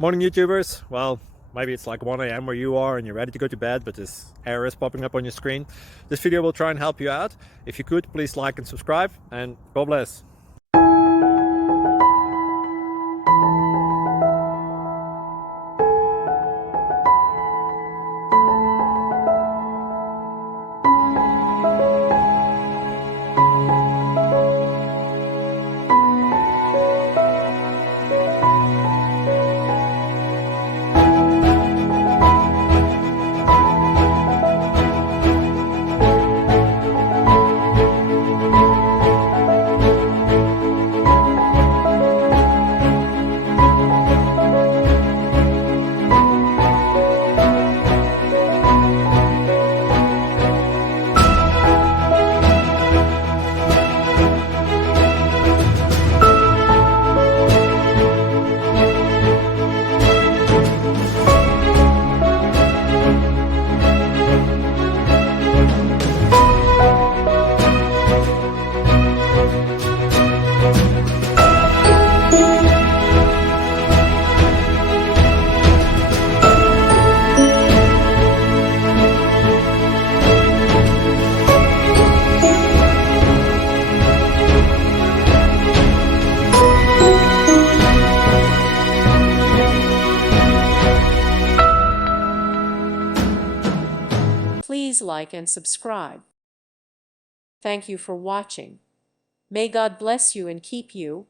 Morning, YouTubers. Well, maybe it's like 1 a.m. where you are and you're ready to go to bed, but this error is popping up on your screen. This video will try and help you out. If you could, please like and subscribe, and God bless. Please like and subscribe. Thank you for watching. May God bless you and keep you.